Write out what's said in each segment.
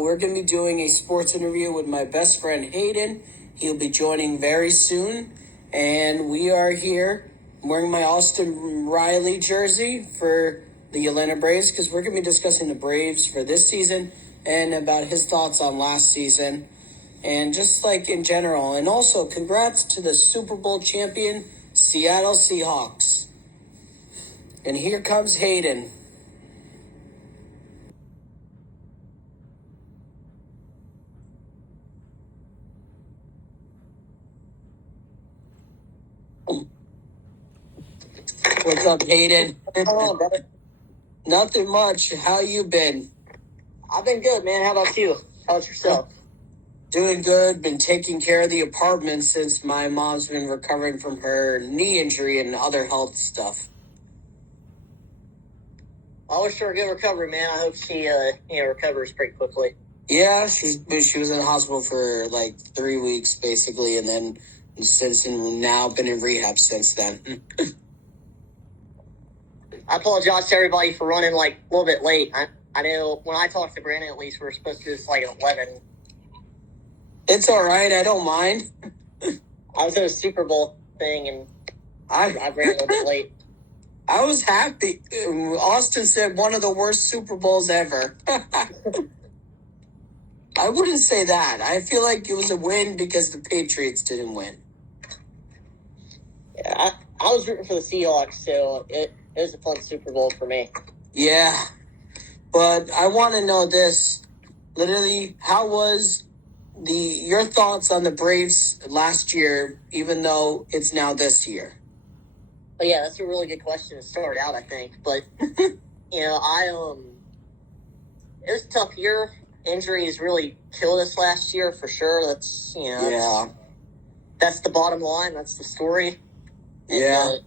We're going to be doing a sports interview with my best friend Hayden. He'll be joining very soon. And we are here. I'm wearing my Austin Riley jersey for the Atlanta Braves because we're going to be discussing the Braves for this season and about his thoughts on last season and just like in general. And also, congrats to the Super Bowl champion Seattle Seahawks. And here comes Hayden. What's up, Hayden? Hello, brother. Nothing much. How you been? I've been good, man. How about you? How's yourself? Doing good. Been taking care of the apartment since my mom's been recovering from her knee injury and other health stuff. I wish her a good recovery, man. I hope she recovers pretty quickly. Yeah, she was in the hospital for like 3 weeks basically, and then now been in rehab since then. I apologize to everybody for running like a little bit late. I know when I talked to Brandon, at least we were supposed to do this like at 11. It's all right. I don't mind. I was at a Super Bowl thing and I ran a little bit late. I was happy. Austin said one of the worst Super Bowls ever. I wouldn't say that. I feel like it was a win because the Patriots didn't win. Yeah, I was rooting for the Seahawks, so it was a fun Super Bowl for me. Yeah. But I want to know this. Literally, how was your thoughts on the Braves last year, even though it's now this year? But yeah, that's a really good question to start out, I think. But it was a tough year. Injuries really killed us last year for sure. That's that's the bottom line. That's the story. And,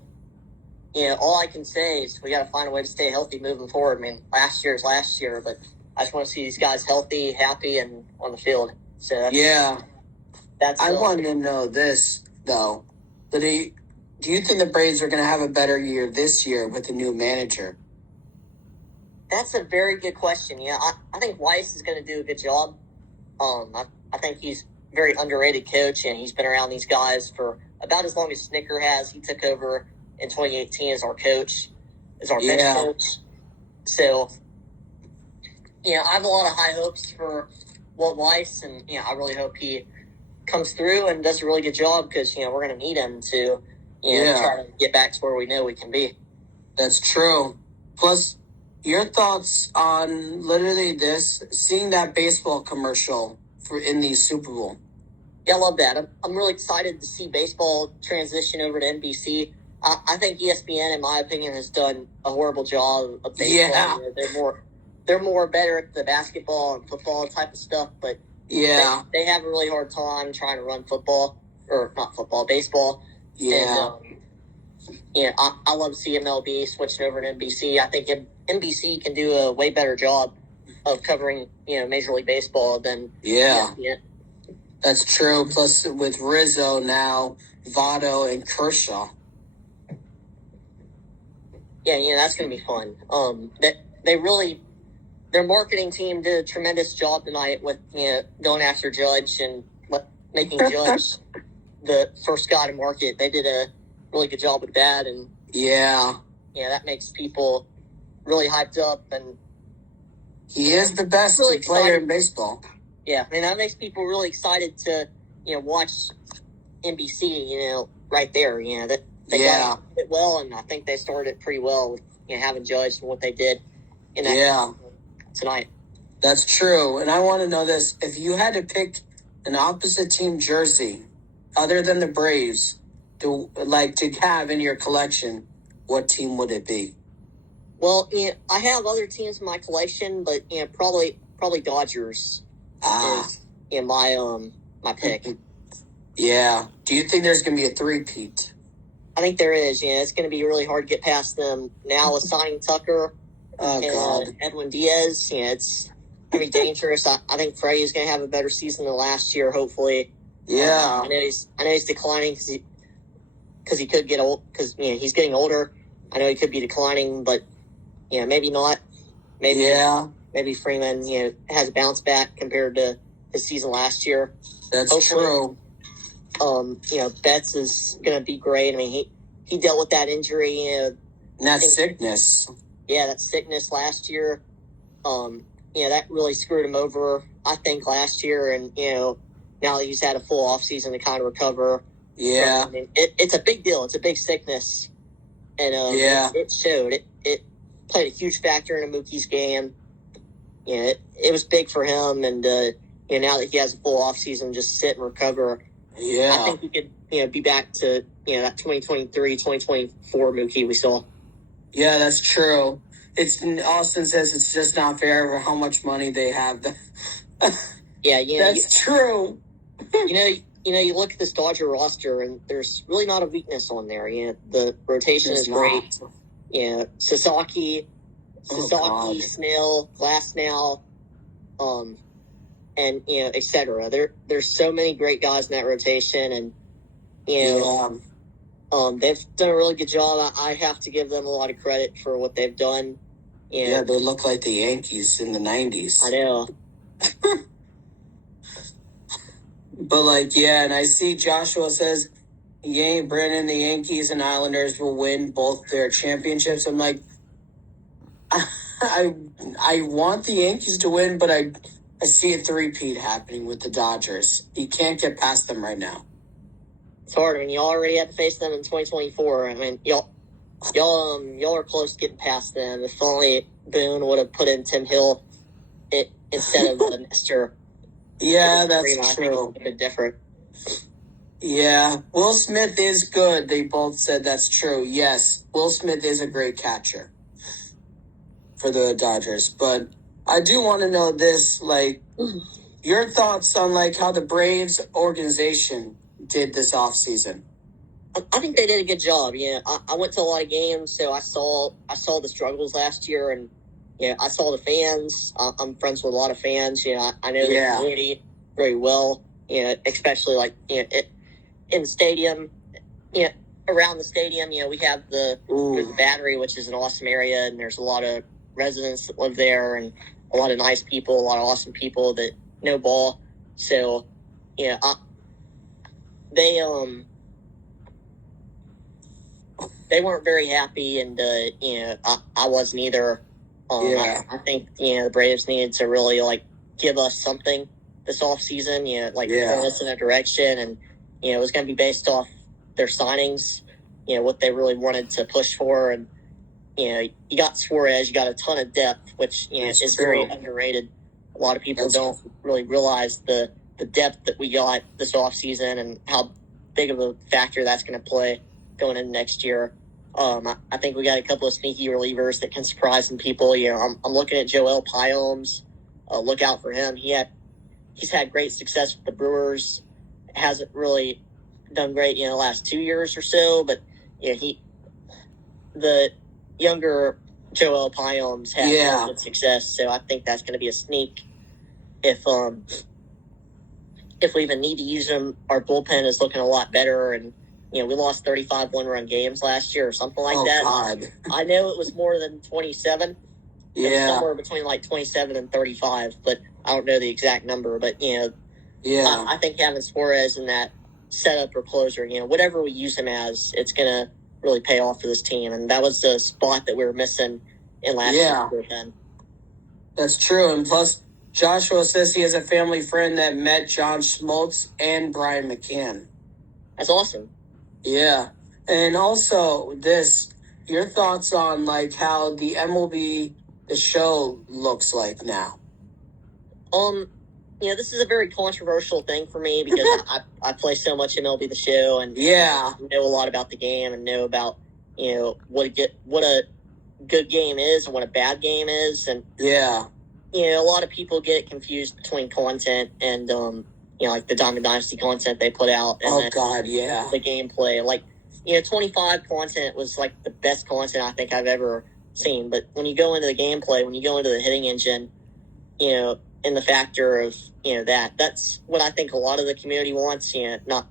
all I can say is we got to find a way to stay healthy moving forward. I mean, last year is last year, but I just want to see these guys healthy, happy, and on the field. So I wanted to know this though. Do you think the Braves are going to have a better year this year with a new manager? That's a very good question. Yeah, I think Weiss is going to do a good job. I think he's a very underrated coach, and he's been around these guys for about as long as Snicker has. He took over in 2018 as our coach, as our bench coach. So, I have a lot of high hopes for Walt Weiss, and I really hope he comes through and does a really good job because we're going to need him to try to get back to where we know we can be. That's true. Plus, your thoughts on literally seeing that baseball commercial in the Super Bowl? Yeah, I love that. I'm really excited to see baseball transition over to NBC. I think ESPN, in my opinion, has done a horrible job of baseball. Yeah. They're more better at the basketball and football type of stuff, but they have a really hard time trying to run baseball. Yeah. And, I love CMLB switching over to NBC. I think NBC can do a way better job of covering, Major League Baseball than ESPN. That's true. Plus, with Rizzo now, Votto, and Kershaw. Yeah, that's going to be fun. Their marketing team did a tremendous job tonight with, going after Judge and making Judge the first guy to market. They did a really good job with that, and that makes people really hyped up, and he is the best player in baseball. Yeah, that makes people really excited to watch NBC. Right there, that they got it well, and I think they started it pretty well with having Judge and what they did in that tonight. That's true, and I want to know this: if you had to pick an opposite team jersey other than the Braves to have in your collection, what team would it be? Well, I have other teams in my collection, but probably Dodgers is my pick. Yeah. Do you think there's going to be a three-peat? I think there is. It's going to be really hard to get past them now with signing Tucker and Edwin Diaz. It's going to be dangerous. I think Freddie's going to have a better season than last year, hopefully. Yeah. I know he's declining because he could get old because he's getting older. I know he could be declining, but maybe not. Maybe. Yeah. maybe Freeman, has a bounce back compared to his season last year. That's Hopefully, true. Betts is going to be great. I mean, he dealt with that injury, And that sickness. Yeah, that sickness last year. That really screwed him over, I think, last year. And, now that he's had a full offseason to kind of recover. Yeah. It's a big deal. It's a big sickness. And it showed. It played a huge factor in Mookie's game. It was big for him. And, now that he has a full offseason, just sit and recover. Yeah. I think he could, be back to, that 2023, 2024 Mookie we saw. Yeah, that's true. Austin says it's just not fair for how much money they have. Yeah, that's true. You look at this Dodger roster, and there's really not a weakness on there. The rotation is great. Sasaki, Snell, Glasnow, and et cetera. There's so many great guys in that rotation, and they've done a really good job. I have to give them a lot of credit for what they've done. Yeah, they look like the Yankees in the 90s. I know. But, and I see Joshua says, Brandon, the Yankees and Islanders will win both their championships. I'm like, I want the Yankees to win, but I see a three-peat happening with the Dodgers. You can't get past them right now. It's hard. I mean, you already had to face them in 2024. I mean, y'all are close to getting past them. If only Boone would have put in Tim Hill instead of Nestor. Yeah, that's true. A bit different. Yeah, Will Smith is good. They both said that's true. Yes, Will Smith is a great catcher for the Dodgers. But I do want to know this, your thoughts on, how the Braves organization did this offseason. I think they did a good job. I went to a lot of games, so I saw the struggles last year, and I saw the fans. I'm friends with a lot of fans. I know the community very well. Especially in the stadium. Around the stadium, we have the Battery, which is an awesome area, and there's a lot of residents that live there, and a lot of nice people, a lot of awesome people that know ball. So, they weren't very happy, and I wasn't either. I think the Braves needed to really give us something this offseason, point us in a direction, and it was going to be based off their signings, what they really wanted to push for, and you got Suarez, you got a ton of depth, which is very underrated. A lot of people don't really realize the depth that we got this offseason and how big of a factor that's going to play going into next year. I think we got a couple of sneaky relievers that can surprise some people. I'm looking at Joel Pyomes. Look out for him. He's had great success with the Brewers. Hasn't really done great the last 2 years or so, but the younger Joel Pyomes had good success. So I think that's going to be a sneak. If we even need to use him, our bullpen is looking a lot better, and we lost 35 one-run games last year or something like that. God. I know it was more than 27. Yeah. Somewhere between 27 and 35, but I don't know the exact number. But, I think having Suarez in that setup or closer, whatever we use him as, it's going to really pay off for this team. And that was the spot that we were missing in last year's bullpen. That's true. And plus, Joshua says he has a family friend that met John Schmaltz and Brian McCann. That's awesome. Yeah. And also your thoughts on how the MLB, the show looks like now. This is a very controversial thing for me because I play so much MLB The Show, and know a lot about the game and know about what a good game is and what a bad game is, and a lot of people get confused between content and the Diamond Dynasty content they put out, and the gameplay. 25 content was the best content I think I've ever seen, but when you go into the gameplay, when you go into the hitting engine, in the factor of that's what I think a lot of the community wants. Not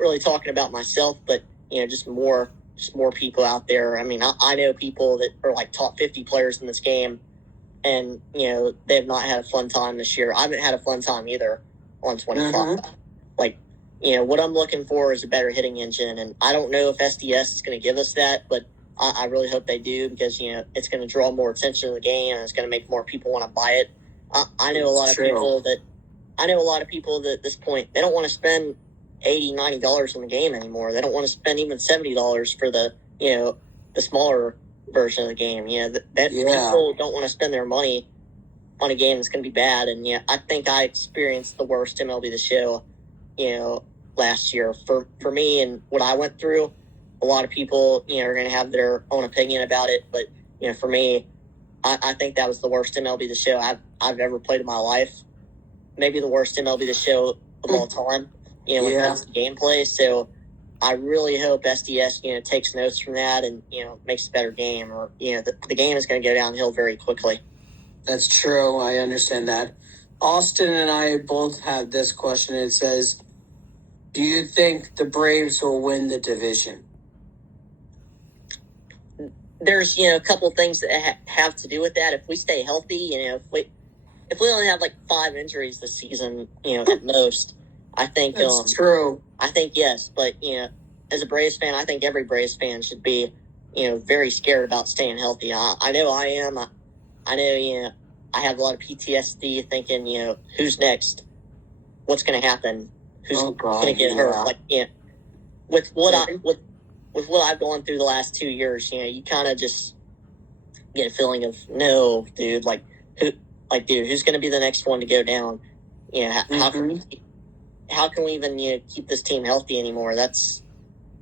really talking about myself, but just more people out there. I mean, I know people that are top 50 players in this game and they have not had a fun time this year. I haven't had a fun time either on 25. Mm-hmm. Like, what I'm looking for is a better hitting engine, and I don't know if SDS is going to give us that, but I really hope they do, because it's going to draw more attention to the game, and it's going to make more people want to buy it. I know a lot of people that at this point, they don't want to spend $80-$90 on the game anymore. They don't want to spend even $70 for the smaller version of the game. People don't want to spend their money on a game that's going to be bad. And I think I experienced the worst MLB The Show, last year. For me and what I went through, a lot of people, are going to have their own opinion about it. But, for me, I think that was the worst MLB The Show I've ever played in my life. Maybe the worst MLB The Show of all time, when it comes to gameplay. So I really hope SDS, takes notes from that and, makes a better game, or, the game is going to go downhill very quickly. That's true. I understand that. Austin and I both have this question. It says, do you think the Braves will win the division? There's, a couple things that have to do with that. If we stay healthy, if we only have like 5 injuries this season, at most, I think that's true. I think yes, but as a Braves fan, I think every Braves fan should be, very scared about staying healthy. I know I am. I know I have a lot of PTSD thinking, who's next? What's going to happen? Who's going to get hurt? Like, with what I've gone through the last 2 years, you kind of just get a feeling of, no, dude, who's going to be the next one to go down? How can we even keep this team healthy anymore? That's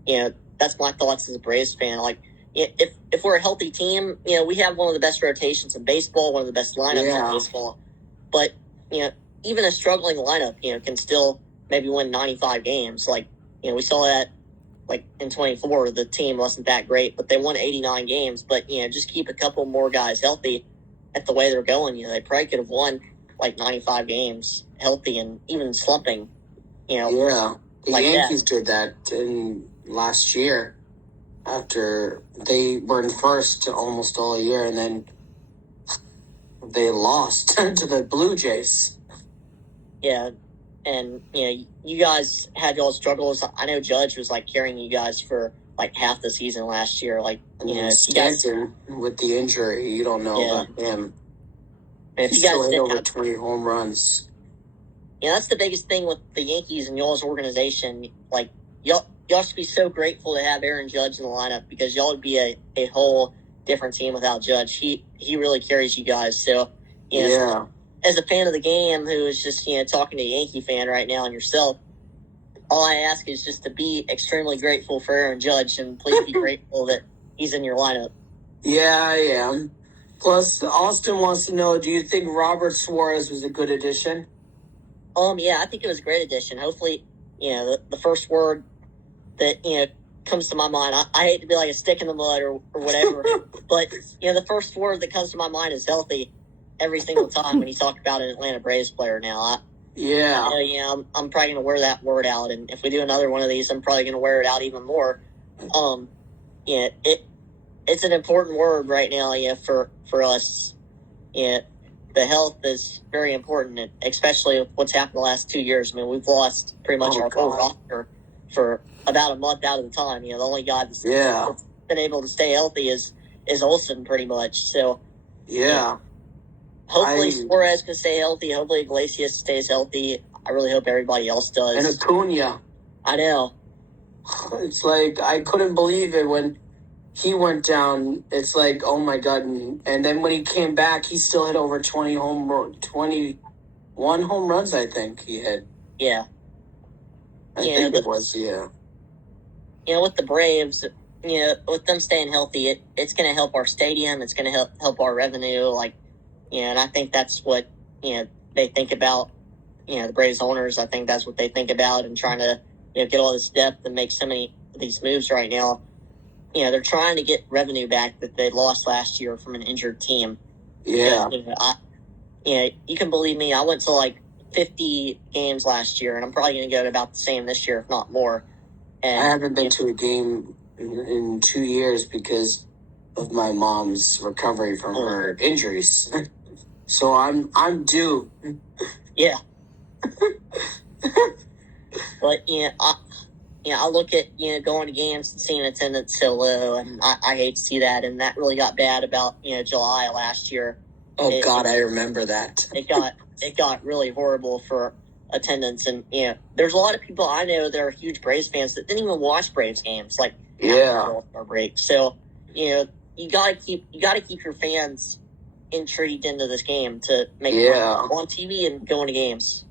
my thoughts as a Braves fan. Like, if we're a healthy team, we have one of the best rotations in baseball, one of the best lineups in baseball. But even a struggling lineup, can still maybe win 95 games. Like, we saw that. Like in 24, the team wasn't that great, but they won 89 games. But just keep a couple more guys healthy at the way they're going. They probably could have won like 95 games healthy and even slumping. The Yankees did that in last year after they were in first almost all year, and then they lost to the Blue Jays. Yeah. And, you guys had y'all struggles. I know Judge was, carrying you guys for, half the season last year. Stanton, with the injury, you don't know about him. And he still hit over 20 home runs. That's the biggest thing with the Yankees and y'all's organization. Y'all should be so grateful to have Aaron Judge in the lineup, because y'all would be a whole different team without Judge. He really carries you guys. So, as a fan of the game who is just, talking to a Yankee fan right now and yourself, all I ask is just to be extremely grateful for Aaron Judge, and please be grateful that he's in your lineup. Yeah, I am. Plus, Austin wants to know, do you think Robert Suarez was a good addition? Yeah, I think it was a great addition. Hopefully, the first word that, comes to my mind, I hate to be like a stick in the mud or whatever, but, the first word that comes to my mind is healthy. Every single time when you talk about an Atlanta Braves player now. I'm probably going to wear that word out. And if we do another one of these, I'm probably going to wear it out even more. It's an important word right now, for us. The health is very important, especially with what's happened the last 2 years. I mean, we've lost pretty much our whole roster for about a month out of the time. The only guy that's been able to stay healthy is Olsen, pretty much. So, hopefully Suarez can stay healthy. Hopefully Iglesias stays healthy. I really hope everybody else does. And Acuna. I know. It's like, I couldn't believe it when he went down. It's like, oh my God. And then when he came back, he still hit over 21 home runs, I think he hit. Yeah. I think it was. With the Braves, with them staying healthy, it's going to help our stadium. It's going to help our revenue. And I think that's what, they think about, the Braves owners. I think that's what they think about, and trying to, get all this depth and make so many of these moves right now. They're trying to get revenue back that they lost last year from an injured team. Yeah. You can believe me, I went to 50 games last year, and I'm probably going to go to about the same this year, if not more. And I haven't been to a game in 2 years because of my mom's recovery from her injuries. So I'm due. Yeah. But I look at going to games and seeing attendance so low, and I hate to see that. And that really got bad about July last year. Oh God, I remember that. It got really horrible for attendance, and there's a lot of people I know that are huge Braves fans that didn't even watch Braves games like after the break. So you gotta keep your fans intrigued into this game to make money on TV and going to games.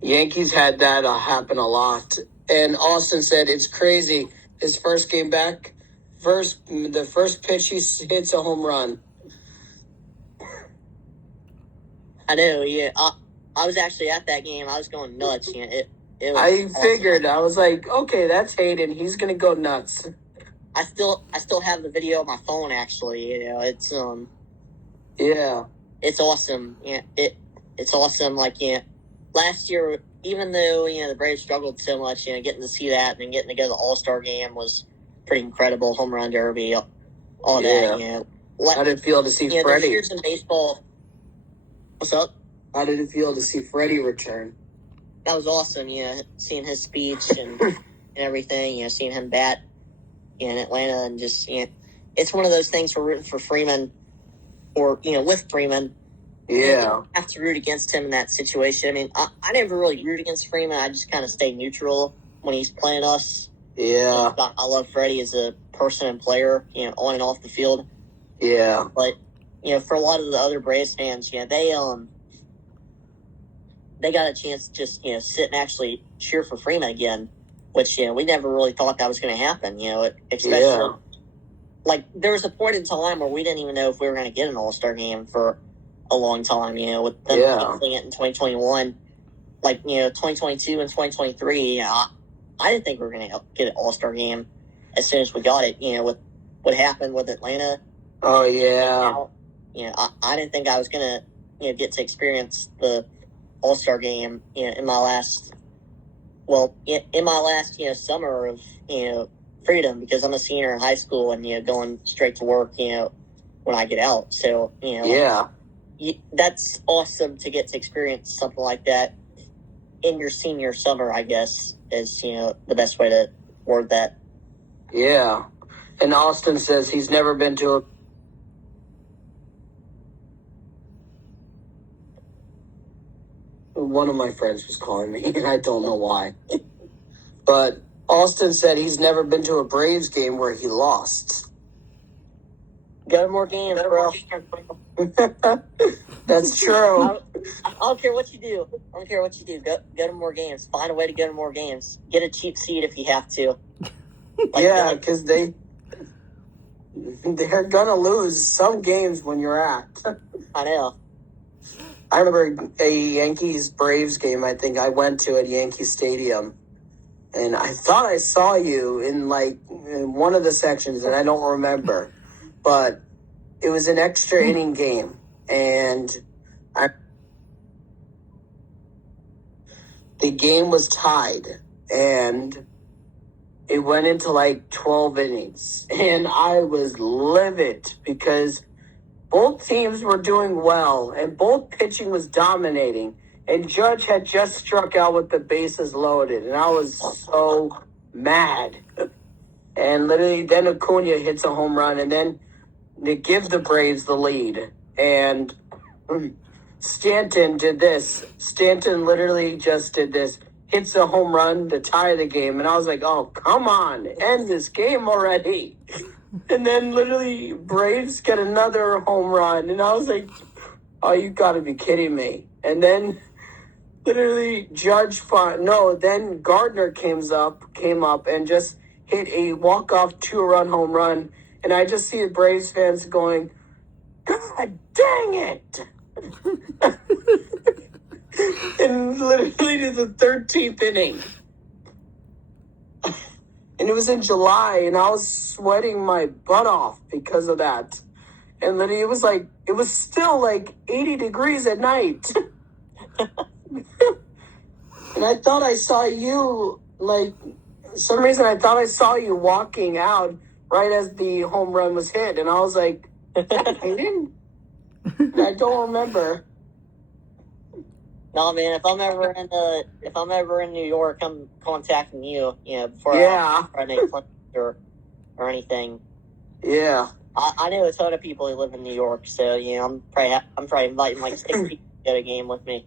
Yankees had that happen a lot. And Austin said it's crazy. His first game back, the first pitch he hits a home run. I know. Yeah, I was actually at that game. I was going nuts. It was I figured. I was like, okay, that's Hayden. He's gonna go nuts. I still have the video on my phone. Actually, it's Yeah. It's awesome. Yeah, it's awesome. Like last year, even though the Braves struggled so much, getting to see that and then getting to go to the All-Star game was pretty incredible. Home run derby, all that. How did it feel to see Freddie? There's years in baseball. What's up? How did it feel to see Freddie return? That was awesome. Seeing his speech and everything. Seeing him bat in Atlanta, and just it's one of those things we're rooting for Freeman, or with Freeman. Yeah. Have to root against him in that situation. I mean, I never really root against Freeman. I just kind of stay neutral when he's playing us. Yeah. I love Freddie as a person and player, on and off the field. Yeah. But, for a lot of the other Braves fans, they got a chance to just, sit and actually cheer for Freeman again, which, we never really thought that was going to happen, especially, like, there was a point in time where we didn't even know if we were going to get an All-Star game for a long time, with them canceling it in 2021, like, 2022 and 2023, I didn't think we were going to get an All-Star game as soon as we got it, with what happened with Atlanta. Oh, yeah. I didn't think I was going to, get to experience the All-Star game, in my last summer of, freedom, because I'm a senior in high school and, going straight to work, when I get out. So, that's awesome to get to experience something like that in your senior summer, I guess, is, the best way to word that. Yeah. And Austin says he's never been to a... One of my friends was calling me, and I don't know why. But Austin said he's never been to a Braves game where he lost. Go to more games, bro. That's true. I don't care what you do. Go to more games. Find a way to go to more games. Get a cheap seat if you have to. Because they're gonna lose some games when you're at. I know. I remember a Yankees-Braves game I think I went to at Yankee Stadium. And I thought I saw you in one of the sections, and I don't remember. But it was an extra inning game. And the game was tied. And it went into 12 innings. And I was livid because both teams were doing well, and both pitching was dominating. And Judge had just struck out with the bases loaded, and I was so mad. And literally, then Acuna hits a home run, and then they give the Braves the lead. And Stanton did this. Stanton literally just did this. Hits a home run to tie the game. And I was like, oh, come on, end this game already. And then literally Braves get another home run. And I was like, oh, you got to be kidding me. And then literally then Gardner came up and just hit a walk-off 2-run home run. And I just see the Braves fans going, God dang it. And literally to the 13th inning. And it was in July, and I was sweating my butt off because of that. And literally, it was still 80 degrees at night. And I thought I saw you, for some reason I thought I saw you walking out right as the home run was hit. And I was like, I didn't. I don't remember. No, man. If I'm ever in New York, I'm contacting you. Before I make plans or anything. Yeah. I know a ton of people who live in New York, so I'm probably inviting like 6 people to go to a game with me.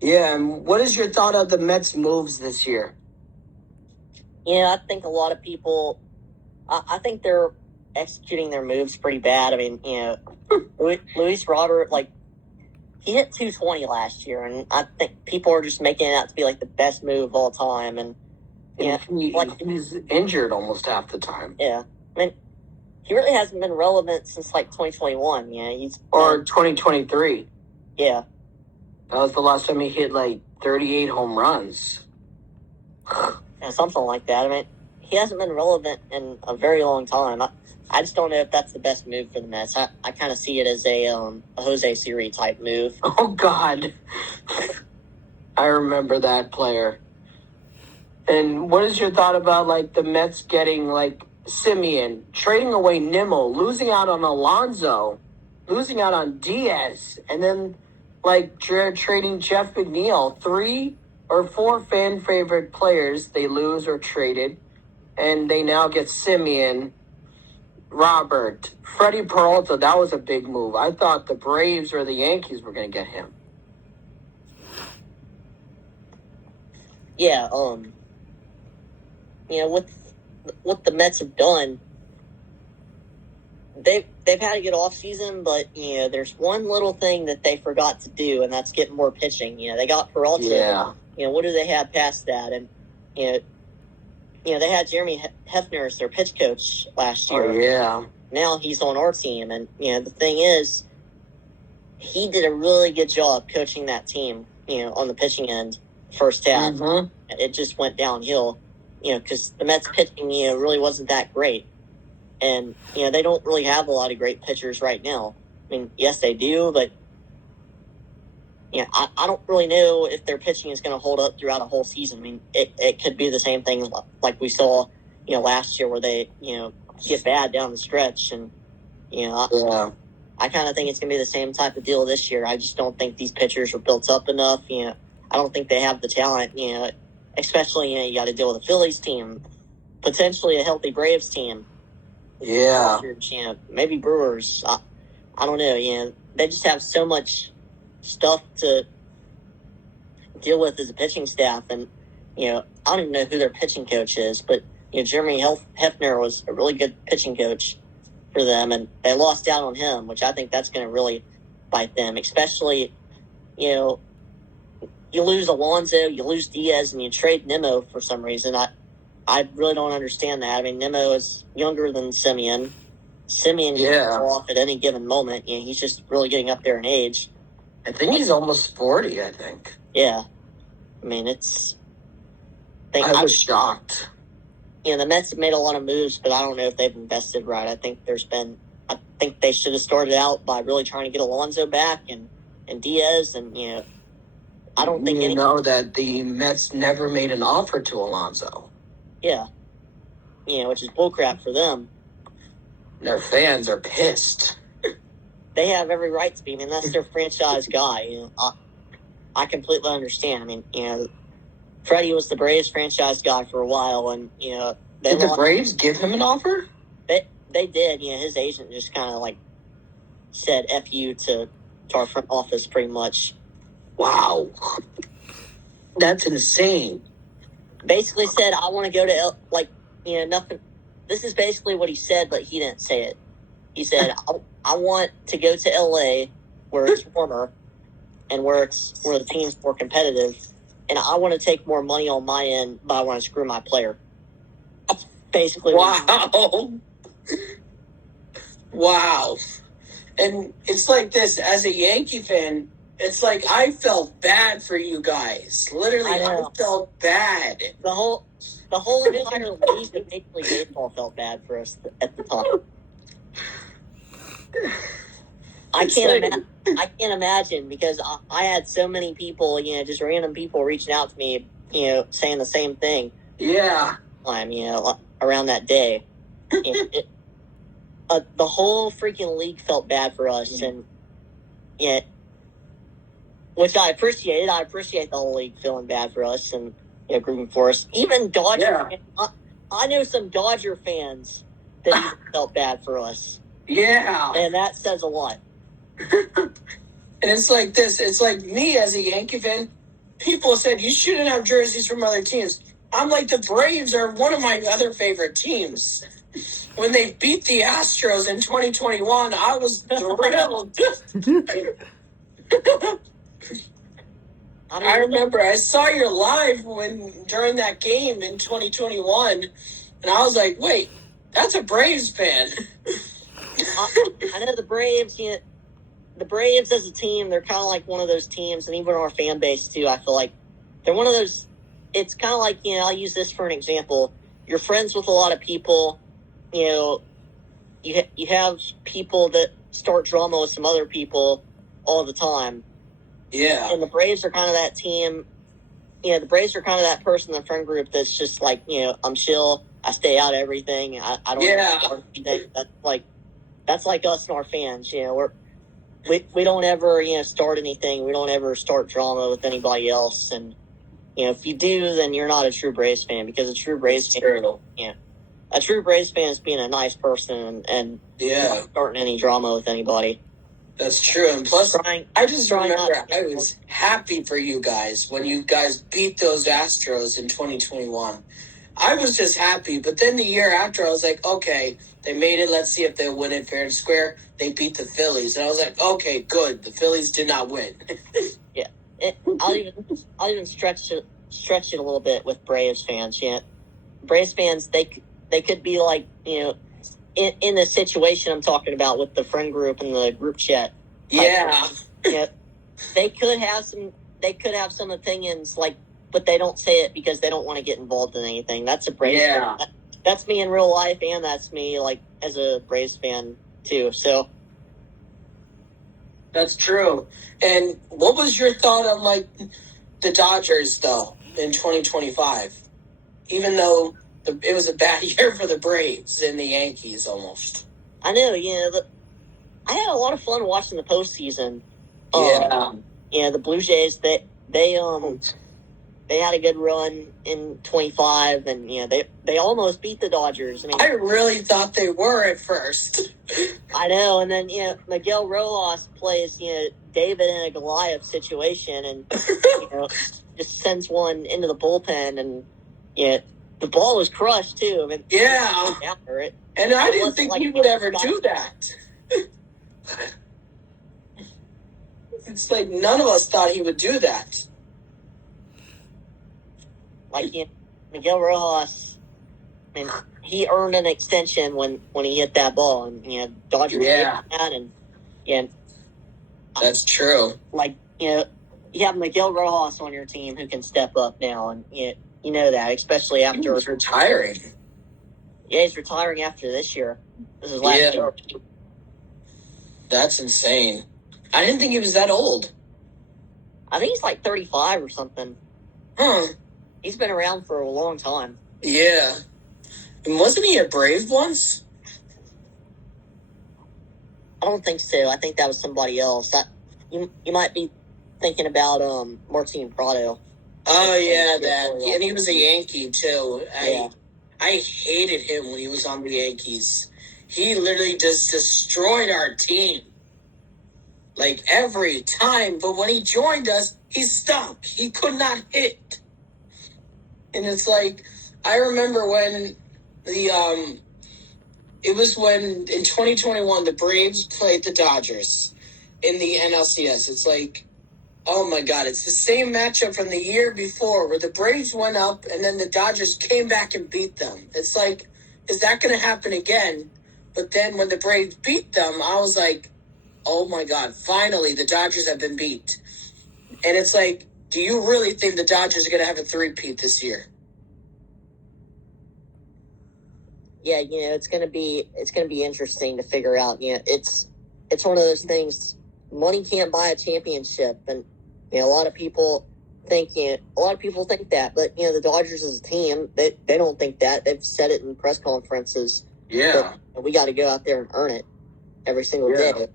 Yeah, and what is your thought of the Mets' moves this year? I think a lot of people. I think they're executing their moves pretty bad. I mean, Luis Robert, like, he hit 220 last year, and I think people are just making it out to be like the best move of all time. And he's injured almost half the time. Yeah, I mean, he really hasn't been relevant since like 2021. Or 2023. Yeah, that was the last time he hit like 38 home runs. Something like that. I mean, he hasn't been relevant in a very long time. I just don't know if that's the best move for the Mets. I kind of see it as a Jose Siri type move. Oh, God. I remember that player. And what is your thought about, like, the Mets getting, like, Simeon, trading away Nimmo, losing out on Alonso, losing out on Diaz, and then, like, trading Jeff McNeil? 3 or 4 fan favorite players they lose or traded, and they now get Simeon, Robert, Freddie Peralta. That was a big move. I thought the Braves or the Yankees were going to get him. Yeah, what the Mets have done, they've had a good offseason, but there's one little thing that they forgot to do, and that's getting more pitching. They got Peralta. Yeah. What do they have past that? And they had Jeremy Hefner as their pitch coach last year. Oh, yeah. Now he's on our team, and the thing is, he did a really good job coaching that team. On the pitching end, first half, It just went downhill. Because the Mets pitching, really wasn't that great. And, they don't really have a lot of great pitchers right now. I mean, yes, they do, but, I don't really know if their pitching is going to hold up throughout a whole season. I mean, it could be the same thing like we saw, last year where they, get bad down the stretch. And, I kind of think it's going to be the same type of deal this year. I just don't think these pitchers are built up enough. I don't think they have the talent, especially, you got to deal with a Phillies team, potentially a healthy Braves team. Yeah. Maybe Brewers. I don't know. They just have so much stuff to deal with as a pitching staff. And, I don't even know who their pitching coach is, but, Jeremy Hefner was a really good pitching coach for them, and they lost out on him, which I think that's going to really bite them, especially, you lose Alonso, you lose Diaz, and you trade Nimmo for some reason. I really don't understand that. I mean, Nimmo is younger than Simeon. Simeon can go off at any given moment. He's just really getting up there in age. I think he's almost 40, I think. Yeah. I mean, I was shocked. The Mets have made a lot of moves, but I don't know if they've invested right. I think they should have started out by really trying to get Alonso back and Diaz, and, I don't think that the Mets never made an offer to Alonso. Yeah. Which is bullcrap for them. Their fans are pissed. They have every right to be. I mean, that's their franchise guy. I completely understand. I mean, Freddie was the Braves franchise guy for a while, and, did the Braves give him an offer? They did. His agent just kind of, like, said F you to our front office pretty much. Wow. That's insane. Basically said, I want to go to, nothing. This is basically what he said, but he didn't say it. He said, I want to go to L.A. where it's warmer and where the team's more competitive, and I want to take more money on my end, but I want to screw my player. Basically. Wow. Wow. And it's like this, as a Yankee fan, it's like I felt bad for you guys. Literally, I felt bad. The whole entire league of Major League Baseball felt bad for us at the time. I can't imagine, because I had so many people, just random people reaching out to me, saying the same thing. Yeah. Around that day. The whole freaking league felt bad for us, and Yeah, which I appreciated. I appreciate the whole league feeling bad for us and rooting for us. Even Dodger. Yeah. I know some Dodger fans that even felt bad for us, Yeah. and that says a lot. And it's like this. It's like me as a Yankee fan. People said you shouldn't have jerseys from other teams. I'm like, the Braves are one of my other favorite teams. When they beat the Astros in 2021, I was thrilled. I remember I saw your live during that game in 2021, and I was like, wait, that's a Braves fan. I know the Braves, the Braves as a team, they're kind of like one of those teams, and even our fan base too, I feel like they're one of those, it's kind of like, I'll use this for an example. You're friends with a lot of people, you have people that start drama with some other people all the time. Yeah. And the Braves are kind of that team, the Braves are kind of that person in the friend group that's just like, I'm chill, I stay out of everything, I don't start anything. That's like us and our fans, we don't ever, start anything. We don't ever start drama with anybody else. And, if you do, then you're not a true Braves fan, because a true Braves fan, a true Braves fan is being a nice person and not starting any drama with anybody. That's true. And plus, I just remember I was happy for you guys when you guys beat those Astros in 2021. I was just happy. But then the year after, I was like, okay, they made it. Let's see if they win it fair and square. They beat the Phillies. And I was like, okay, good. The Phillies did not win. Yeah. I'll even stretch it a little bit with Braves fans. Yeah. Braves fans, they could be like, in the situation I'm talking about with the friend group and the group chat. Yeah. They could have some opinions, but they don't say it because they don't want to get involved in anything. That's a Braves fan. That's me in real life, and that's me as a Braves fan too. So that's true. And what was your thought on the Dodgers though in 2025? Even though it was a bad year for the Braves and the Yankees almost. I know, I had a lot of fun watching the postseason. The Blue Jays, they had a good run in 25, and they almost beat the Dodgers. I really thought they were at first. I know, and then Miguel Rojas plays David in a Goliath situation, and just sends one into the bullpen, and the ball was crushed too. I mean, after it, and I didn't think he would ever do that. It's like none of us thought he would do that. Miguel Rojas, and he earned an extension when he hit that ball, and Dodgers hit that, and that's true. You have Miguel Rojas on your team who can step up now, and you know that, especially after he's retiring. Yeah, he's retiring after this year. This is last year. That's insane. I didn't think he was that old. I think he's 35 or something. Huh. He's been around for a long time. Yeah. And wasn't he a Brave once? I don't think so. I think that was somebody else. You might be thinking about Martin Prado. Oh, yeah, that. And he was a Yankee, too. I hated him when he was on the Yankees. He literally just destroyed our team. Every time. But when he joined us, he stunk. He could not hit. And it's I remember when it was when in 2021 the Braves played the Dodgers in the NLCS. It's oh my God, it's the same matchup from the year before where the Braves went up and then the Dodgers came back and beat them. It's is that going to happen again? But then when the Braves beat them, I was like, oh my God, finally the Dodgers have been beat. And it's do you really think the Dodgers are going to have a three-peat this year? Yeah, it's gonna be interesting to figure out. It's one of those things. Money can't buy a championship, and a lot of people think that, but the Dodgers as a team, they don't think that. They've said it in press conferences. Yeah, we got to go out there and earn it every single day.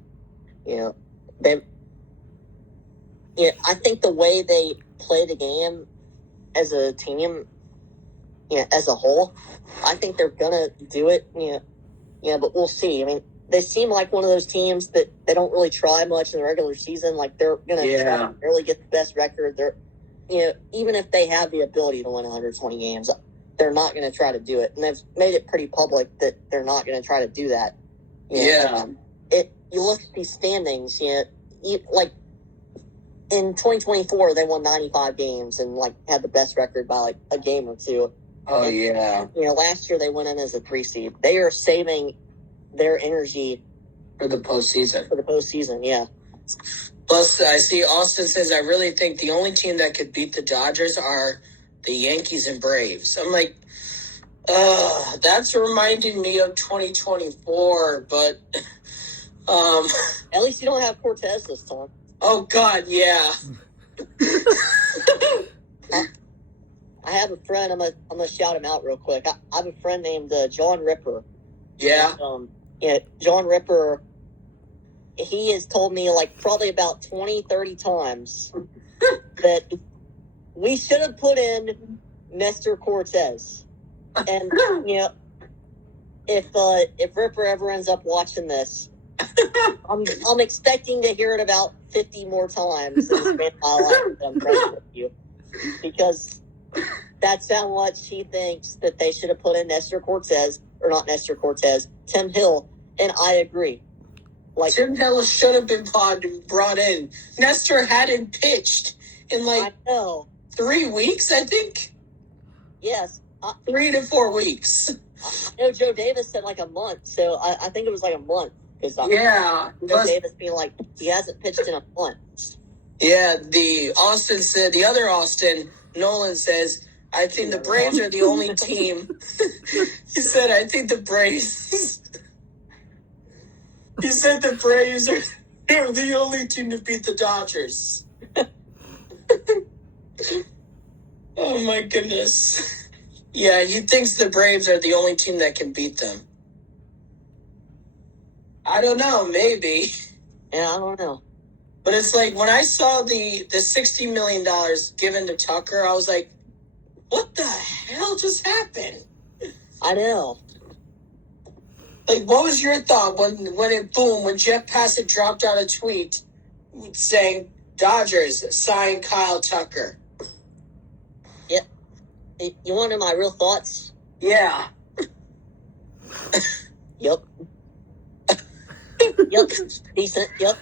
Yeah, I think the way they play the game as a team, as a whole, I think they're gonna do it. But we'll see. I mean, they seem like one of those teams that they don't really try much in the regular season. Like they're gonna try to really get the best record. They're, even if they have the ability to win 120 games, they're not going to try to do it, and they've made it pretty public that they're not going to try to do that. You look at these standings. Like in 2024, they won 95 games and like had the best record by like a game or two. Last year they went in as a 3 seed. They are saving their energy for the postseason. Yeah. Plus, I see Austin says, I really think the only team that could beat the Dodgers are the Yankees and Braves. I'm like, that's reminding me of 2024, but at least you don't have Cortez this time. Oh God, yeah. I have a friend. I'm gonna shout him out real quick. I have a friend named John Ripper. Yeah. John Ripper. He has told me like probably about 20, 30 times that we should have put in Nestor Cortez. And if Ripper ever ends up watching this, I'm expecting to hear it about 50 more times in the span of my life that I'm friends with you, because that's how much he thinks that they should have put in Nestor Cortez, or not Nestor Cortez, Tim Hill, and I agree. Like Tim Hill should have been brought in. Nestor hadn't pitched in 3 weeks, I think. Yes. 3 to 4 weeks. I know Joe Davis said like a month, so I think it was like a month. Joe Davis being like, he hasn't pitched in a month. Yeah, the other Austin, Nolan says, I think the Braves are the only team. He said, I think the Braves... He said the Braves are the only team to beat the Dodgers. Oh, my goodness. Yeah, he thinks the Braves are the only team that can beat them. I don't know, maybe. Yeah, I don't know. But it's like, when I saw the $60 million given to Tucker, I was like, what the hell just happened? I know. Like, what was your thought when Jeff Passett dropped out a tweet saying, Dodgers, sign Kyle Tucker? Yeah. You want to know my real thoughts? Yeah. Yep. Yep. Decent. Yep.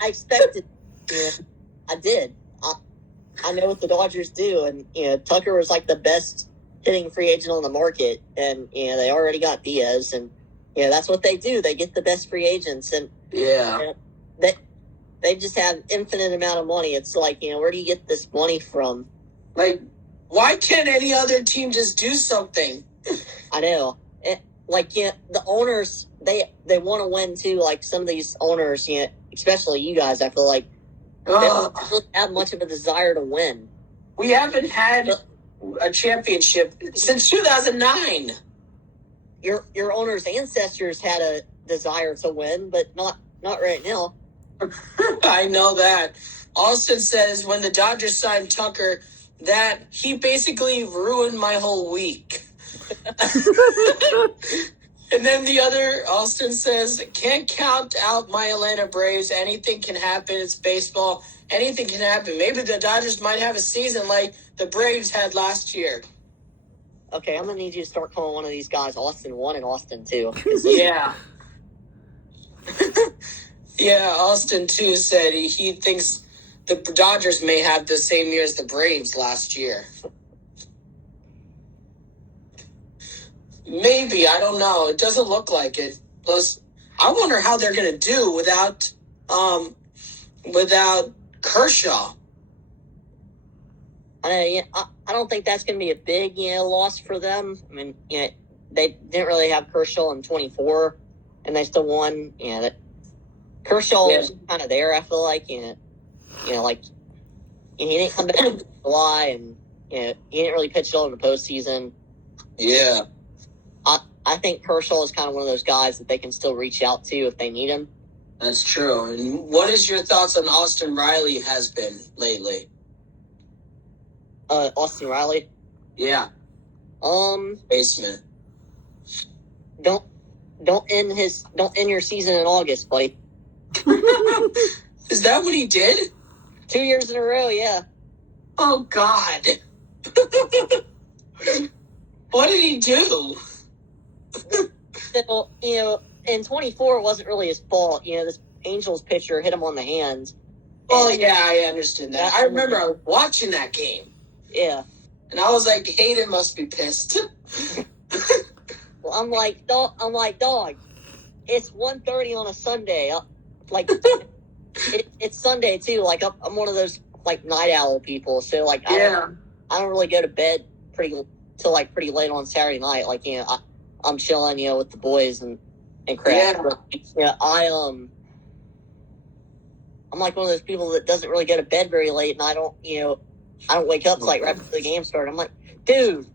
I expected. Yeah, I did. I know what the Dodgers do, and Tucker was like the best hitting free agent on the market, and they already got Diaz, and that's what they do. They get the best free agents, and they just have infinite amount of money. It's like, where do you get this money from? Like, why can't any other team just do something? I know. The owners, they want to win too. Like some of these owners, especially you guys, I feel like they don't really have much of a desire to win. We haven't had a championship since 2009. Your owner's ancestors had a desire to win, but not right now. I know that. Austin says when the Dodgers signed Tucker, that he basically ruined my whole week. And then the other, Austin says, can't count out my Atlanta Braves. Anything can happen. It's baseball. Anything can happen. Maybe the Dodgers might have a season like the Braves had last year. Okay, I'm going to need you to start calling one of these guys Austin 1 and Austin 2. Yeah. Yeah, Austin 2 said he thinks the Dodgers may have the same year as the Braves last year. Maybe, I don't know. It doesn't look like it. Plus, I wonder how they're going to do without Kershaw. I don't think that's going to be a big, loss for them. I mean, they didn't really have Kershaw in 24, and they still won. Kershaw was kind of there. I feel like, he didn't come back in July, and he didn't really pitch all in the postseason. Yeah. I think Kershaw is kind of one of those guys that they can still reach out to if they need him. That's true. And what is your thoughts on Austin Riley has been lately? Austin Riley. Yeah. Basement. Don't end your season in August, buddy. Is that what he did? 2 years in a row, yeah. Oh God. What did he do? So, in 24 it wasn't really his fault. This Angels pitcher hit him on the hands. Oh yeah, I understand that. I remember watching that game. Yeah. And I was like, Hayden must be pissed. Well, I'm like, dog. It's 1:30 on a Sunday. It's Sunday too. Like, I'm one of those like night owl people. So like, I don't really go to bed till pretty late on Saturday night. Like, I'm chilling, with the boys and crap. Yeah. But, I'm like one of those people that doesn't really go to bed very late, and I don't wake up like right before the game started. I'm like, dude,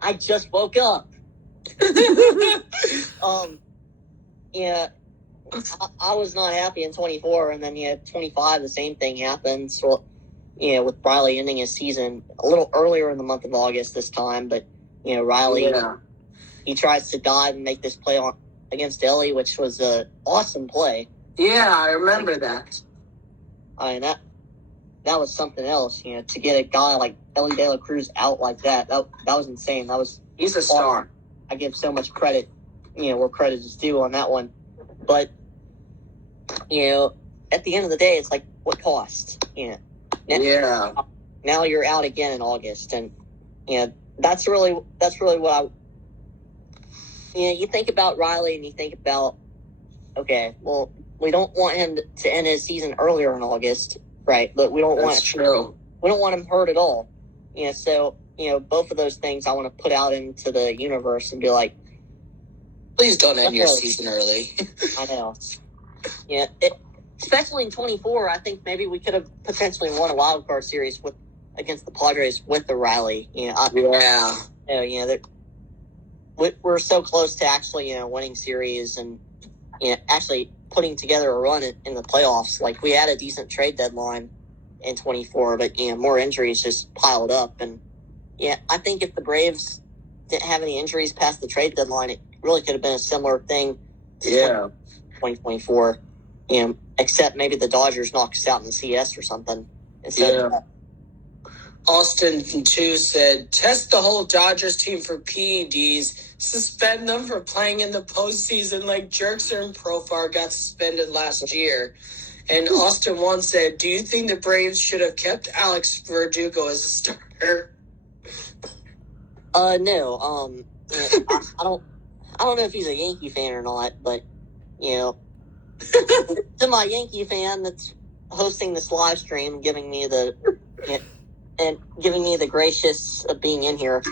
I just woke up. I was not happy in 24, and then 25, the same thing happened. So, with Riley ending his season a little earlier in the month of August this time, but Riley, he tries to dive and make this play on against Ellie, which was an awesome play. Yeah, I remember that. I mean, that was something else, to get a guy like Ellie De La Cruz out like that. That was insane. He's a star. I give so much credit, where credit is due on that one. But, at the end of the day, it's like, what cost? Now you're out again in August, and that's really what you think about Riley, and you think about, okay, well, we don't want him to end his season earlier in August, right? But we don't want him hurt at all. So both of those things I want to put out into the universe and be like, please don't end your season early. I know. Especially in 24, I think maybe we could have potentially won a wild card series against the Padres with the Riley. We're so close to actually winning series and actually putting together a run in the playoffs. Like, we had a decent trade deadline in 24, but more injuries just piled up. And I think if the Braves didn't have any injuries past the trade deadline, it really could have been a similar thing to 2024. Except maybe the Dodgers knocked us out in the CS or something. Austin, too, said, test the whole Dodgers team for PEDs, suspend them for playing in the postseason like Jerkser and Profar got suspended last year. And Austin 1 said, do you think the Braves should have kept Alex Verdugo as a starter? No. I don't know if he's a Yankee fan or not, but, to my Yankee fan that's hosting this live stream, giving me the gracious of being in here.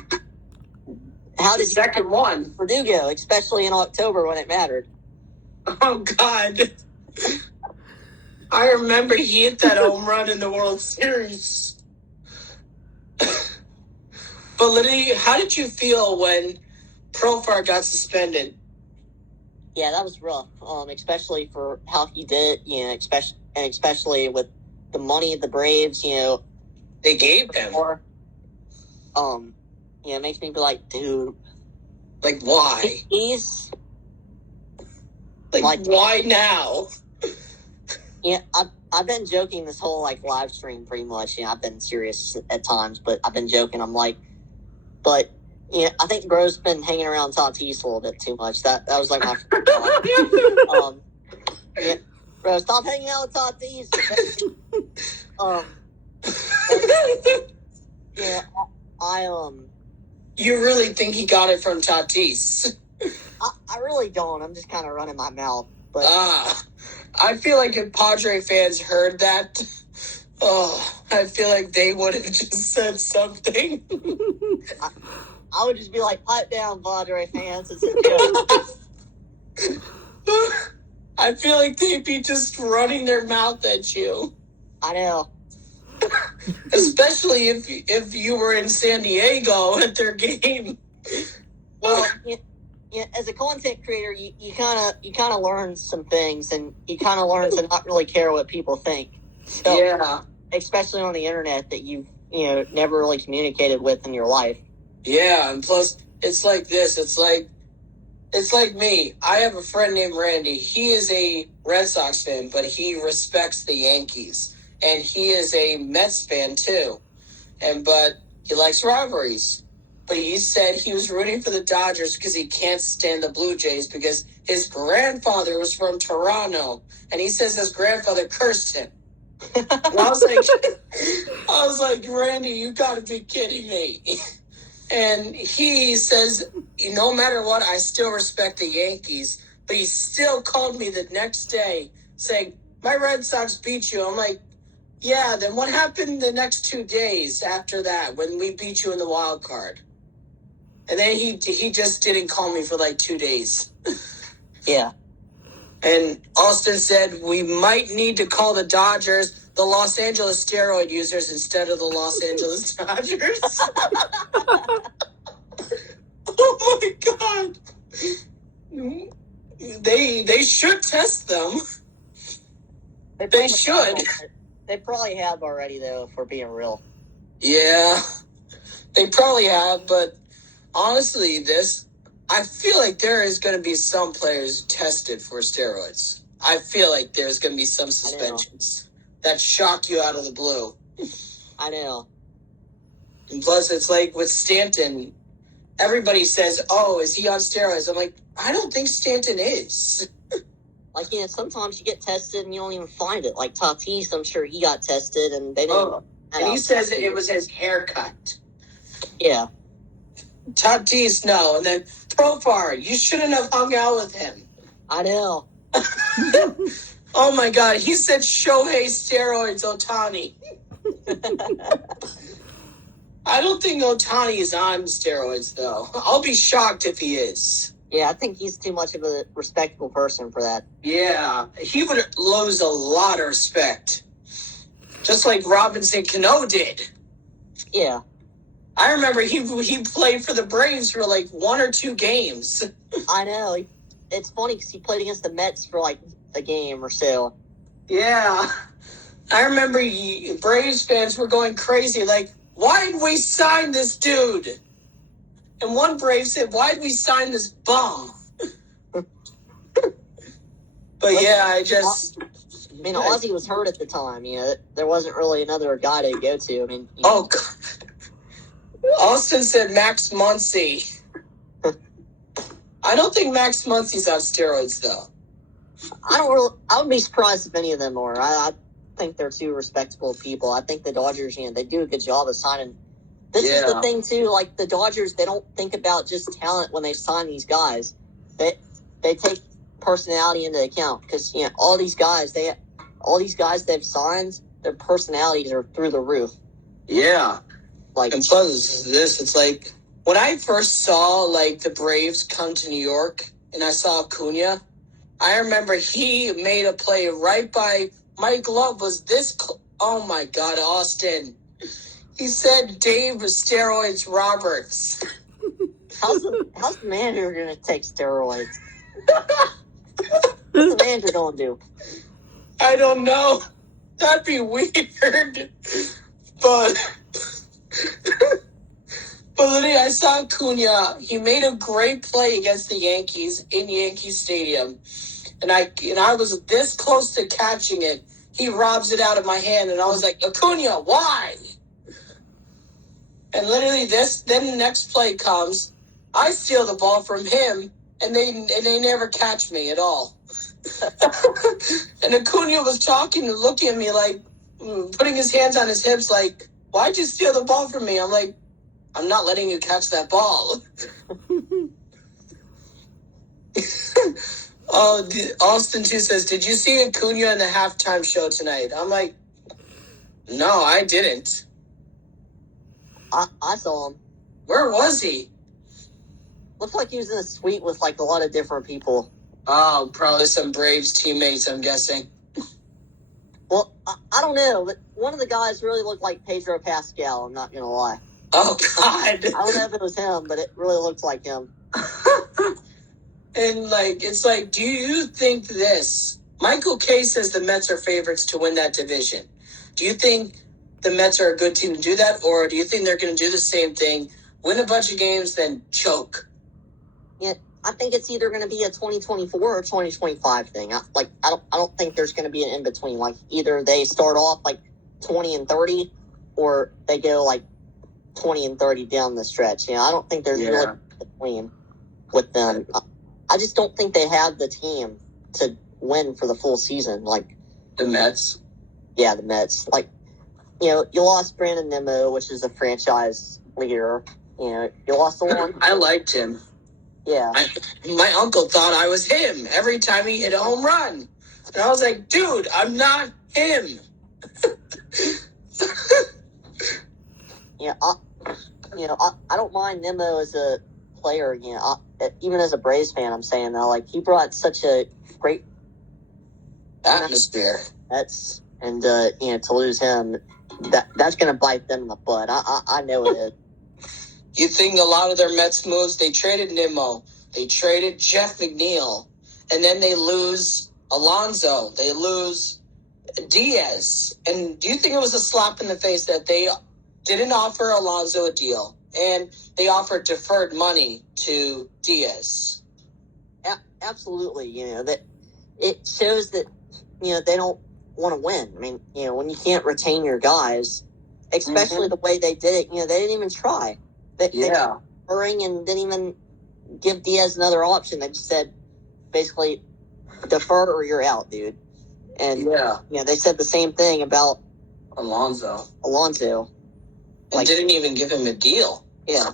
How did second one Verdugo, especially in October when it mattered? Oh God! I remember he hit that home run in the World Series. But Liddy, how did you feel when Profar got suspended? Yeah, that was rough. Especially for how he did, especially with the money the Braves, they gave him. It makes me be like, dude, like, why? He's like why now? I've been joking this whole live stream pretty much. I've been serious at times, but I've been joking. I'm like, but. I think Bro's been hanging around Tatis a little bit too much. That was like my Bro, stop hanging out with Tatis. You really think he got it from Tatis? I really don't. I'm just kind of running my mouth. But I feel like if Padre fans heard that, I feel like they would have just said something. I would just be like, pipe down, Padre fans. It's a joke. I feel like they'd be just running their mouth at you. I know. Especially if you were in San Diego at their game. Well, as a content creator, you kind of learn some things, and you kind of learn to not really care what people think. So, Yeah. especially on the internet that you've never really communicated with in your life. Yeah, and plus, it's like this. It's like me. I have a friend named Randy. He is a Red Sox fan, but he respects the Yankees, and he is a Mets fan too. But he likes rivalries. But he said he was rooting for the Dodgers because he can't stand the Blue Jays because his grandfather was from Toronto, and he says his grandfather cursed him. And I was like, Randy, you got to be kidding me. And he says, no matter what, I still respect the Yankees. But he still called me the next day saying, my Red Sox beat you. I'm like, yeah, then what happened the next 2 days after that when we beat you in the wild card? And then he just didn't call me for like 2 days. Yeah. And Austin said we might need to call the Dodgers the Los Angeles steroid users instead of the Los Angeles Dodgers. Oh my God. They should test them. They should. They probably have already, though, if we're being real. Yeah, they probably have, but honestly, I feel like there is going to be some players tested for steroids. I feel like there's going to be some suspensions that shock you out of the blue. I know. And plus, it's like with Stanton, everybody says, oh, is he on steroids? I'm like, I don't think Stanton is. Like, sometimes you get tested and you don't even find it. Like Tatis, I'm sure he got tested and they didn't. Oh, and he says it was his haircut. Yeah. Tatis, no. And then Profar, you shouldn't have hung out with him. I know. Oh my God, he said Shohei steroids, Ohtani. I don't think Ohtani is on steroids, though. I'll be shocked if he is. Yeah, I think he's too much of a respectable person for that. Yeah, he would lose a lot of respect. Just like Robinson Cano did. Yeah. I remember he played for the Braves for like 1 or 2 games. I know. It's funny because he played against the Mets for like a game or so. Yeah. I remember Braves fans were going crazy. Like, why did we sign this dude? And one Brave said, why did we sign this bum? But yeah, Ozzie was hurt at the time. There wasn't really another guy to go to. Oh, God. Austin said Max Muncy. I don't think Max Muncy's on steroids, though. I would be surprised if any of them are. I think they're two respectable people. I think the Dodgers, they do a good job of signing. This is the thing, too. Like, the Dodgers, they don't think about just talent when they sign these guys. They take personality into account because, all these guys they've signed, their personalities are through the roof. Yeah. And plus it's like, when I first saw, like, the Braves come to New York and I saw Acuna, I remember he made a play right by my glove was this oh, my God, Austin. He said Dave Steroids Roberts. How's the manager going to take steroids? What's the manager going to do? I don't know. That'd be weird. But literally, I saw Acuna. He made a great play against the Yankees in Yankee Stadium. And I was this close to catching it. He robs it out of my hand, and I was like, Acuna, why? And literally then the next play comes. I steal the ball from him, and they never catch me at all. And Acuna was talking and looking at me like, putting his hands on his hips like, why'd you steal the ball from me? I'm like, I'm not letting you catch that ball. Austin too says, did you see Acuna in the halftime show tonight? I'm like, no, I didn't. I saw him. Where was he? Looked like he was in a suite with like a lot of different people. Oh, probably some Braves teammates, I'm guessing. Well, I don't know, but one of the guys really looked like Pedro Pascal, I'm not going to lie. Oh, God. I don't know if it was him, but it really looked like him. And, like, it's like, do you think this? Michael Kay says the Mets are favorites to win that division. Do you think the Mets are a good team to do that? Or do you think they're going to do the same thing, win a bunch of games, then choke? Yeah, I think it's either going to be a 2024 or 2025 thing. I don't think there's going to be an in between. Like either they start off like 20-30, or they go like 20-30 down the stretch. I don't think there's really a between with them. I just don't think they have the team to win for the full season. Like the Mets. Yeah, the Mets. Like you lost Brandon Nimmo, which is a franchise leader. You lost the one. I liked him. Yeah. My uncle thought I was him every time he hit a home run. And I was like, dude, I'm not him. I don't mind Nimmo as a player. Even as a Braves fan, I'm saying that like he brought such a great atmosphere. To lose him, that's going to bite them in the butt. I know it is. You think a lot of their Mets moves, they traded Nimmo, they traded Jeff McNeil, and then they lose Alonso, they lose Diaz. And do you think it was a slap in the face that they didn't offer Alonso a deal and they offered deferred money to Diaz? Absolutely. That it shows that, they don't want to win. I mean, when you can't retain your guys, especially the way they did it, they didn't even try. They hurrying and didn't even give Diaz another option. They just said, basically, defer or you're out, dude. And they said the same thing about Alonso. Like, didn't even give him a deal. Yeah.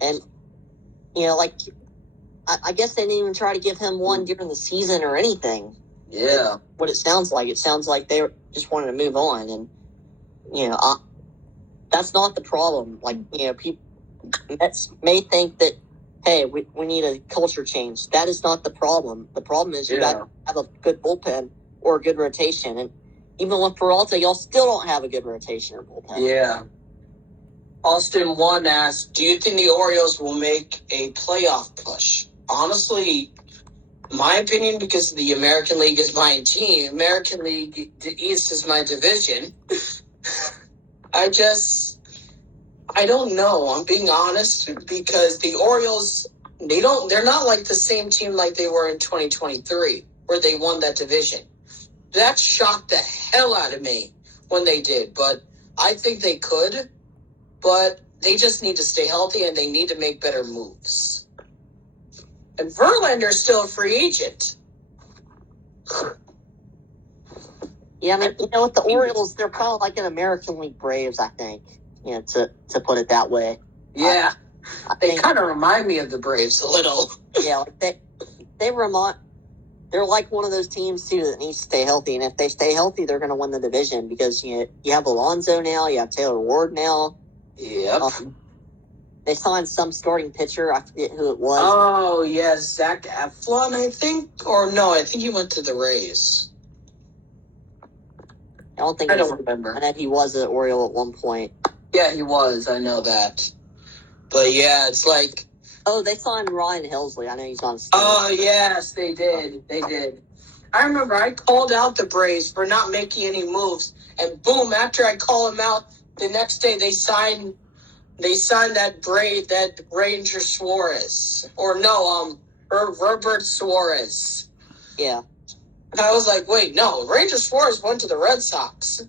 And, I guess they didn't even try to give him one during the season or anything. Yeah. What it sounds like they just wanted to move on. And, that's not the problem. Like, people Mets may think that, hey, we need a culture change. That is not the problem. The problem is you got to have a good bullpen or a good rotation. And even with Peralta, y'all still don't have a good rotation or bullpen. Yeah. Austin 1 asked, do you think the Orioles will make a playoff push? Honestly, my opinion, because the American League is my team, American League East is my division, I don't know. I'm being honest, because the Orioles, they're not like the same team like they were in 2023, where they won that division. That shocked the hell out of me when they did, but I think they could, but they just need to stay healthy and they need to make better moves. And Verlander's still a free agent. Yeah, I mean, with the Orioles, they're probably like an American League Braves, I think, to put it that way. Yeah, they kind of remind me of the Braves a little. Yeah, like they're like one of those teams, too, that needs to stay healthy. And if they stay healthy, they're going to win the division because, you have Alonso now, you have Taylor Ward now. Yep. They signed some starting pitcher. I forget who it was. Oh, yes, Zach Eflin, I think. Or no, I think he went to the Rays. I don't remember. I know he was an Oriole at one point. Yeah, he was. I know that. But yeah, it's like... Oh, they signed Ryan Helsley. I know he's on. Oh, yes, they did. They did. I remember I called out the Braves for not making any moves. And boom, after I call them out, the next day they signed that Ranger Suarez. Or no, Herbert Suarez. Yeah. And I was like, wait, no, Ranger Suarez went to the Red Sox.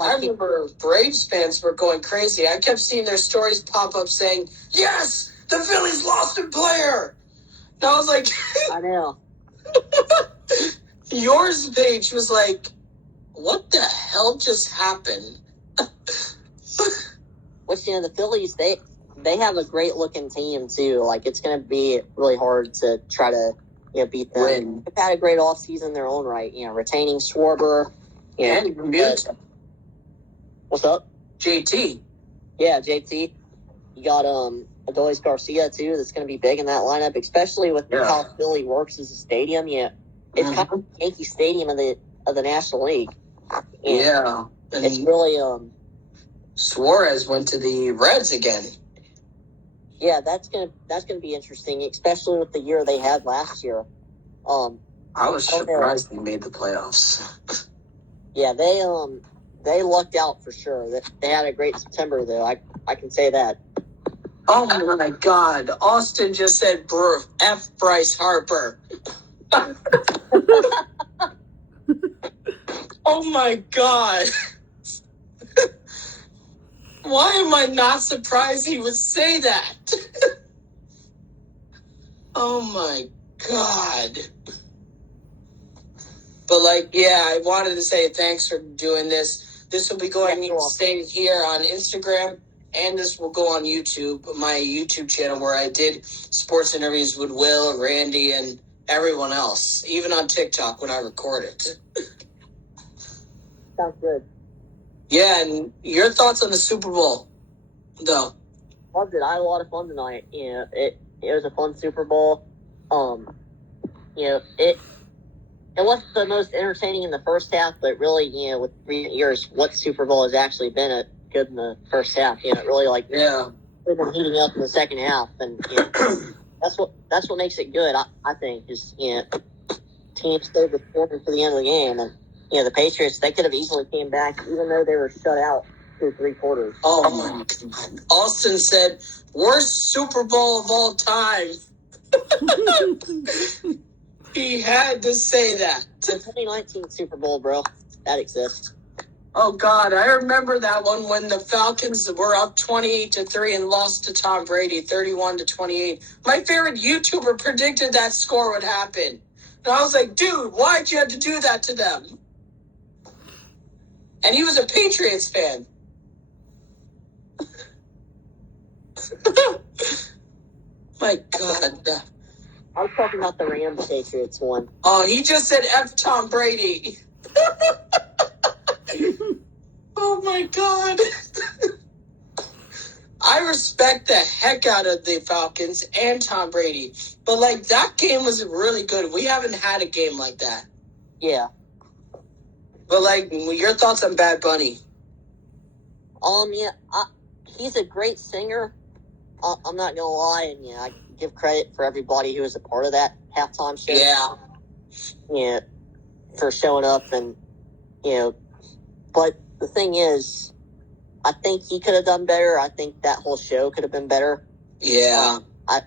I remember Braves fans were going crazy. I kept seeing their stories pop up saying, yes, the Phillies lost a player. And I was like... I know. Yours page was like, what the hell just happened? Which, the Phillies, they have a great-looking team, too. Like, it's going to be really hard to try to, beat them. Win. They've had a great offseason in their own right. Retaining Schwarber. And Bermuda. What's up? JT. Yeah, JT. You got Adolis Garcia, too, that's going to be big in that lineup, especially with how Philly works as a stadium. It's kind of Yankee Stadium of the National League. And it's really... Suarez went to the Reds again. Yeah, that's gonna be interesting, especially with the year they had last year. I was surprised they made the playoffs. Yeah, they lucked out for sure. They had a great September though. I can say that. Oh my God! Austin just said F Bryce Harper. Oh my God! Why am I not surprised he would say that? Oh my God! But I wanted to say thanks for doing this. This will be staying here on Instagram, and this will go on YouTube, my YouTube channel, where I did sports interviews with Will, Randy, and everyone else, even on TikTok when I record it. Sounds good. Yeah, and your thoughts on the Super Bowl, though? Loved it. I had a lot of fun tonight. It was a fun Super Bowl. It wasn't the most entertaining in the first half, but really, with recent years, what Super Bowl has actually been good in the first half. It really been heating up in the second half, and that's what makes it good. I think is teams stayed with for the end of the game, and the Patriots, they could have easily came back even though they were shut out 2-3 quarters. Oh my God! Austin said worst Super Bowl of all time. He had to say that. The 2019 Super Bowl, bro. That exists. Oh God, I remember that one when the Falcons were up 28-3 and lost to Tom Brady 31-28. My favorite YouTuber predicted that score would happen. And I was like, dude, why'd you have to do that to them? And he was a Patriots fan. My God. I was talking about the Rams Patriots one. Oh, he just said F Tom Brady. Oh my God. I respect the heck out of the Falcons and Tom Brady. But that game was really good. We haven't had a game like that. Yeah. But your thoughts on Bad Bunny? He's a great singer. I'm not gonna lie, and I give credit for everybody who was a part of that halftime show. Yeah. For showing up, and but the thing is, I think he could have done better. I think that whole show could have been better. Yeah. I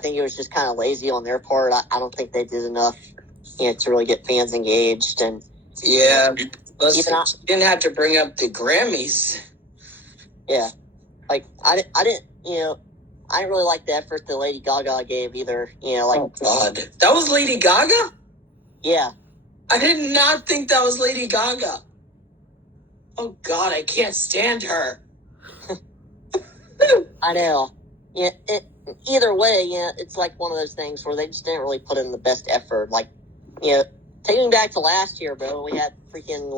think it was just kind of lazy on their part. I don't think they did enough, to really get fans engaged. And yeah, didn't have to bring up the Grammys. Yeah, I didn't really like the effort that Lady Gaga gave either. Oh God, that was Lady Gaga? Yeah. I did not think that was Lady Gaga. Oh God, I can't stand her. I know. Yeah. Either way, it's like one of those things where they just didn't really put in the best effort. Taking back to last year, bro, we had freaking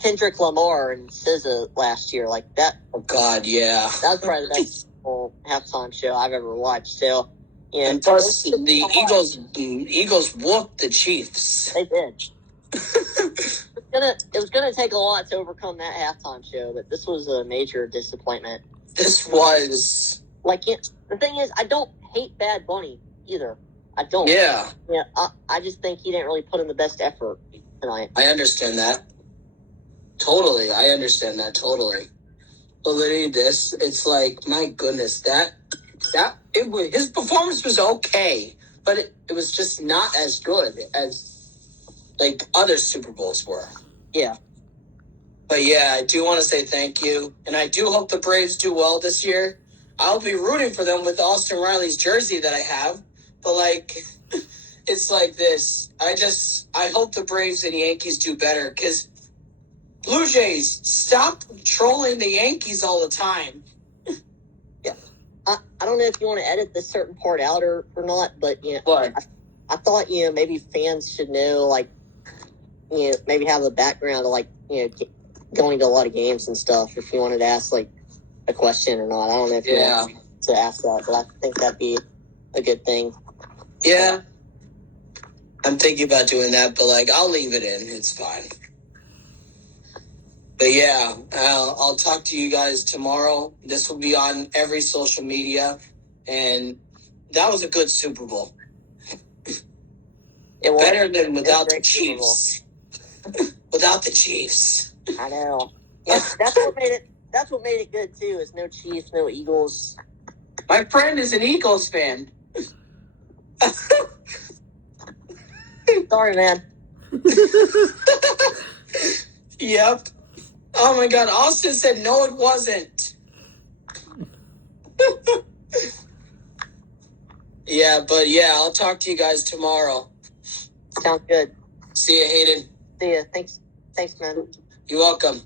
Kendrick Lamar and SZA last year, like that. Oh God, yeah. That was probably the best halftime show I've ever watched. So, and plus the Eagles whooped the Chiefs. They did. It was gonna take a lot to overcome that halftime show, but this was a major disappointment. This was the thing is, I don't hate Bad Bunny either. I don't. Yeah. Yeah. I just think he didn't really put in the best effort tonight. I understand that. Totally. I understand that totally. But literally it's my goodness, his performance was okay, but it was just not as good as other Super Bowls were. Yeah. But yeah, I do want to say thank you, and I do hope the Braves do well this year. I'll be rooting for them with Austin Riley's jersey that I have, but it's like this. I hope the Braves and Yankees do better, because Blue Jays, stop trolling the Yankees all the time. Yeah. I don't know if you want to edit this certain part out or not, but what? I thought maybe fans should know maybe have the background of going to a lot of games and stuff. If you wanted to ask a question or not, I don't know if you want to ask that, but I think that'd be a good thing. Yeah, I'm thinking about doing that, but I'll leave it in. It's fine. But yeah, I'll talk to you guys tomorrow. This will be on every social media, and that was a good Super Bowl. It was Better than without the great Super Bowl. Chiefs. Without the Chiefs. I know. Yeah, that's what made it. That's what made it good too. Is no Chiefs, no Eagles. My friend is an Eagles fan. Sorry, man. Yep. Oh my God, Austin said no, it wasn't. Yeah, but yeah, I'll talk to you guys tomorrow. Sounds good. See you, Hayden. See ya. Thanks, man. You're welcome.